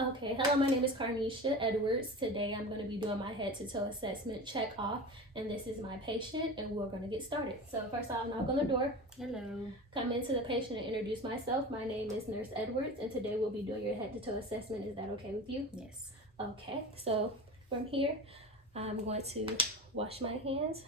Okay, hello, my name is Karneisha Edwards. Today I'm going to be doing my head to toe assessment check off, and this is my patient, and we're going to get started. So, first I'll knock on the door. Hello. Come into the patient and introduce myself. My name is Nurse Edwards, and today we'll be doing your head to toe assessment. Is that okay with you? Yes. Okay, so from here, I'm going to wash my hands.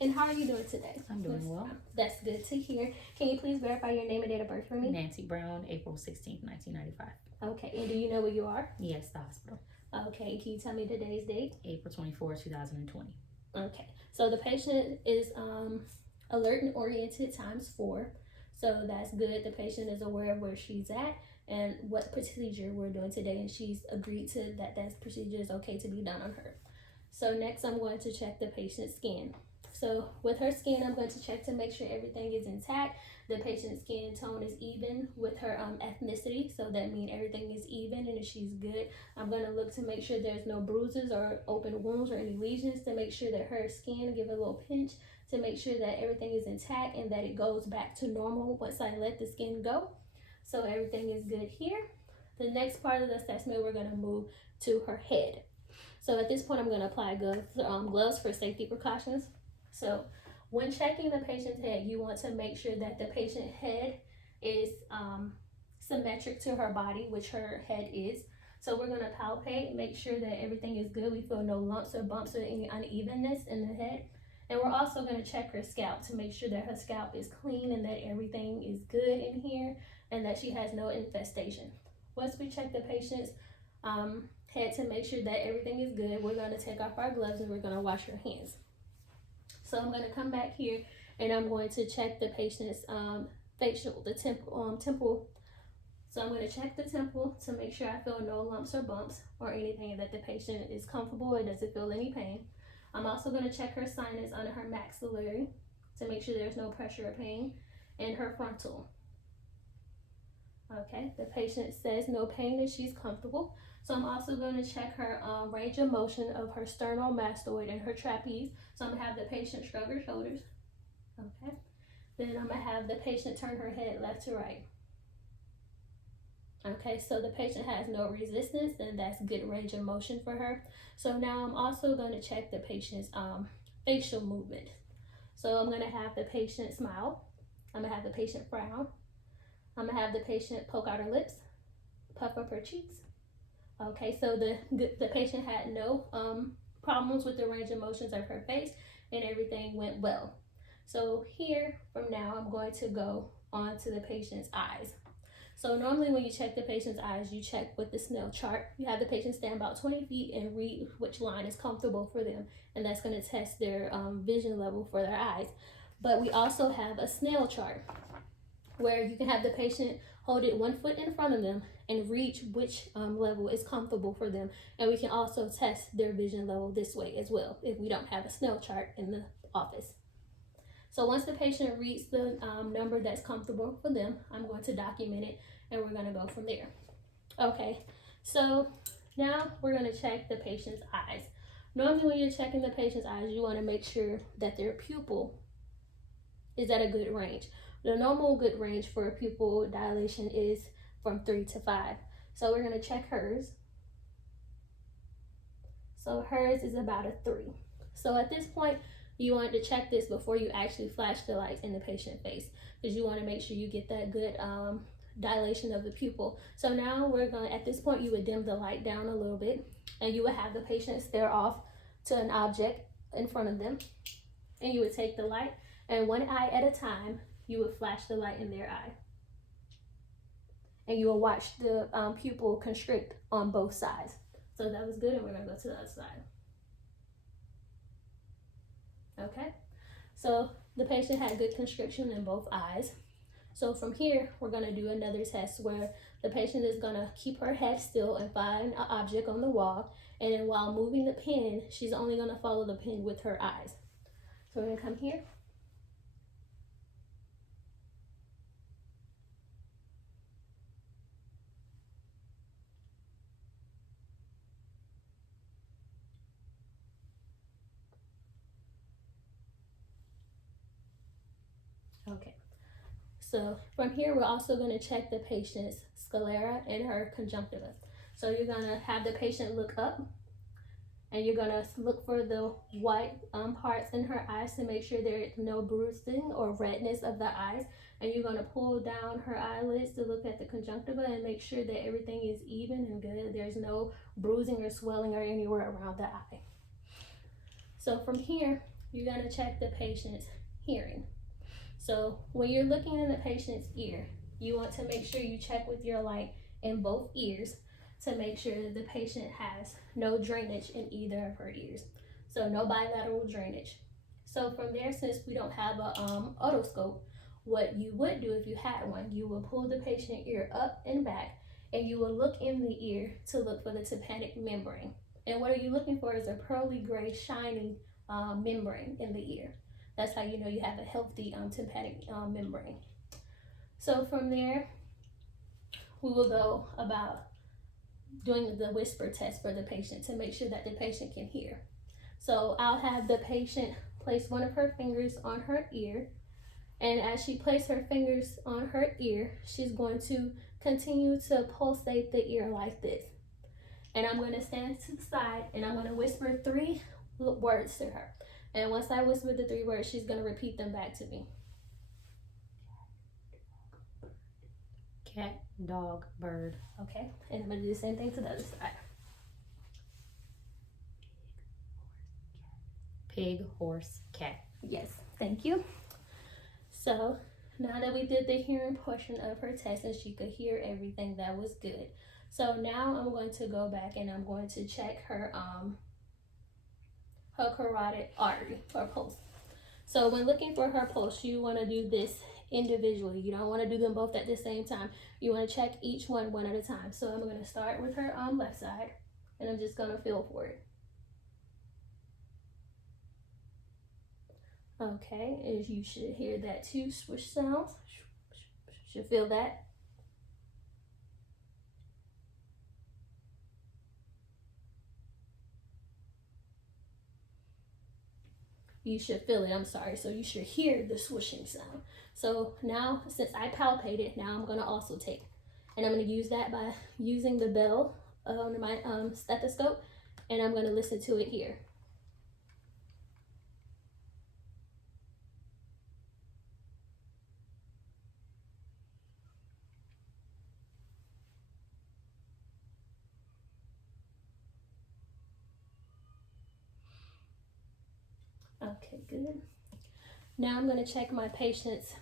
And how are you doing today? I'm doing well. That's good to hear. Can you please verify your name and date of birth for me? Nancy Brown, April 16th, 1995. Okay, and do you know where you are? Yes, the hospital. Okay, can you tell me today's date? April 24, 2020. Okay, so the patient is alert and oriented ×4. So that's good. The patient is aware of where she's at and what procedure we're doing today, and she's agreed to that procedure is okay to be done on her. So next I'm going to check the patient's skin. So with her skin, I'm going to check to make sure everything is intact. The patient's skin tone is even with her ethnicity, so that means everything is even, and if she's good, I'm going to look to make sure there's no bruises or open wounds or any lesions, to make sure that her skin, give a little pinch to make sure that everything is intact and that it goes back to normal once I let the skin go. So everything is good here. The next part of the assessment, we're going to move to her head. So at this point, I'm going to apply gloves for safety precautions. So when checking the patient's head, you want to make sure that the patient's head is symmetric to her body, which her head is. So we're going to palpate, make sure that everything is good. We feel no lumps or bumps or any unevenness in the head. And we're also going to check her scalp to make sure that her scalp is clean and that everything is good in here and that she has no infestation. Once we check the patient's head to make sure that everything is good, we're going to take off our gloves and we're going to wash her hands. So I'm going to come back here and I'm going to check the patient's facial, the temple. So I'm going to check the temple to make sure I feel no lumps or bumps or anything, that the patient is comfortable and doesn't feel any pain. I'm also going to check her sinus under her maxillary to make sure there's no pressure or pain, and her frontal. Okay, the patient says no pain and she's comfortable. So I'm also going to check her range of motion of her sternomastoid and her trapeze. So I'm going to have the patient shrug her shoulders. Okay, then I'm going to have the patient turn her head left to right. Okay, so the patient has no resistance, and that's good range of motion for her. So now I'm also going to check the patient's facial movement. So I'm going to have the patient smile. I'm going to have the patient frown. I'm going to have the patient poke out her lips, puff up her cheeks. Okay, so the patient had no problems with the range of motions of her face, and everything went well. So here, from now, I'm going to go on to the patient's eyes. So normally when you check the patient's eyes, you check with the Snell chart. You have the patient stand about 20 feet and read which line is comfortable for them, and that's going to test their vision level for their eyes. But we also have a Snell chart where you can have the patient hold it 1 foot in front of them and reach which level is comfortable for them. And we can also test their vision level this way as well if we don't have a Snell chart in the office. So once the patient reads the number that's comfortable for them, I'm going to document it and we're going to go from there. Okay, so now we're going to check the patient's eyes. Normally when you're checking the patient's eyes, you want to make sure that their pupil is at a good range. The normal good range for a pupil dilation is from 3 to 5. So we're going to check hers. So hers is about a 3. So at this point, you want to check this before you actually flash the lights in the patient's face, because you want to make sure you get that good dilation of the pupil. So now we're going to, at this point, you would dim the light down a little bit, and you would have the patient stare off to an object in front of them, and you would take the light, and one eye at a time, you would flash the light in their eye. And you will watch the pupil constrict on both sides. So that was good, and we're going to go to the other side. Okay, so the patient had good constriction in both eyes. So from here, we're going to do another test where the patient is going to keep her head still and find an object on the wall. And then while moving the pen, she's only going to follow the pen with her eyes. So we're going to come here. Okay, So from here, we're also going to check the patient's sclera and her conjunctiva. So you're going to have the patient look up, and you're going to look for the white parts in her eyes to make sure there is no bruising or redness of the eyes. And you're going to pull down her eyelids to look at the conjunctiva and make sure that everything is even and good. There's no bruising or swelling or anywhere around the eye. So from here, you're going to check the patient's hearing. So when you're looking in the patient's ear, you want to make sure you check with your light in both ears to make sure that the patient has no drainage in either of her ears. So no bilateral drainage. So from there, since we don't have a otoscope, what you would do if you had one, you will pull the patient ear up and back, and you will look in the ear to look for the tympanic membrane. And what are you looking for is a pearly gray shiny membrane in the ear. That's how you know you have a healthy tympanic membrane. So from there, we will go about doing the whisper test for the patient to make sure that the patient can hear. So I'll have the patient place one of her fingers on her ear, and as she places her fingers on her ear, she's going to continue to pulsate the ear like this. And I'm going to stand to the side, and I'm going to whisper 3 words to her. And once I whisper the 3 words, she's going to repeat them back to me. Cat, dog, bird. Okay, and I'm going to do the same thing to the other side. Pig, horse, cat. Yes, thank you. So now that we did the hearing portion of her test and she could hear everything, that was good. So now I'm going to go back and I'm going to check her carotid artery or pulse. So when looking for her pulse, you want to do this individually. You don't want to do them both at the same time. You want to check each one at a time. So I'm going to start with her left side, and I'm just going to feel for it. Okay, as you should hear that 2 swish sounds. Should feel that. You should feel it, I'm sorry. So you should hear the swishing sound. So now, since I palpated, now I'm going to also take. And I'm going to use that by using the bell on my stethoscope, and I'm going to listen to it here. Okay, good. Now I'm going to check my patient's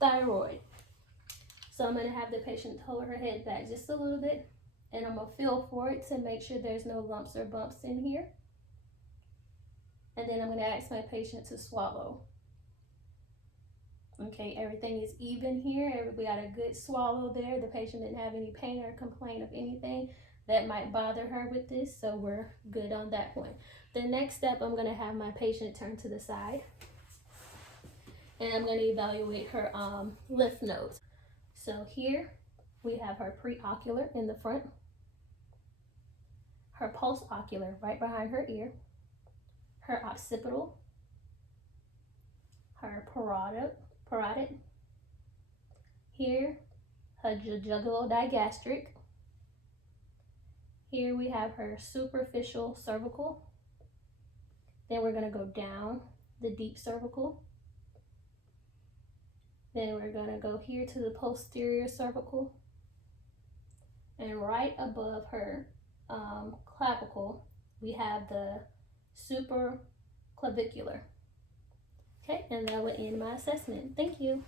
thyroid. So I'm going to have the patient hold her head back just a little bit, and I'm going to feel for it to make sure there's no lumps or bumps in here. And then I'm going to ask my patient to swallow. Okay, everything is even here. We got a good swallow there. The patient didn't have any pain or complaint of anything that might bother her with this, so we're good on that point. The next step, I'm going to have my patient turn to the side, and I'm going to evaluate her lymph nodes. So here we have her preocular in the front, her postocular right behind her ear, her occipital, her parotid, here her jugulo-digastric. Here we have her superficial cervical. Then we're going to go down the deep cervical. Then we're going to go here to the posterior cervical. And right above her clavicle, we have the supraclavicular. Okay, and that would end my assessment. Thank you.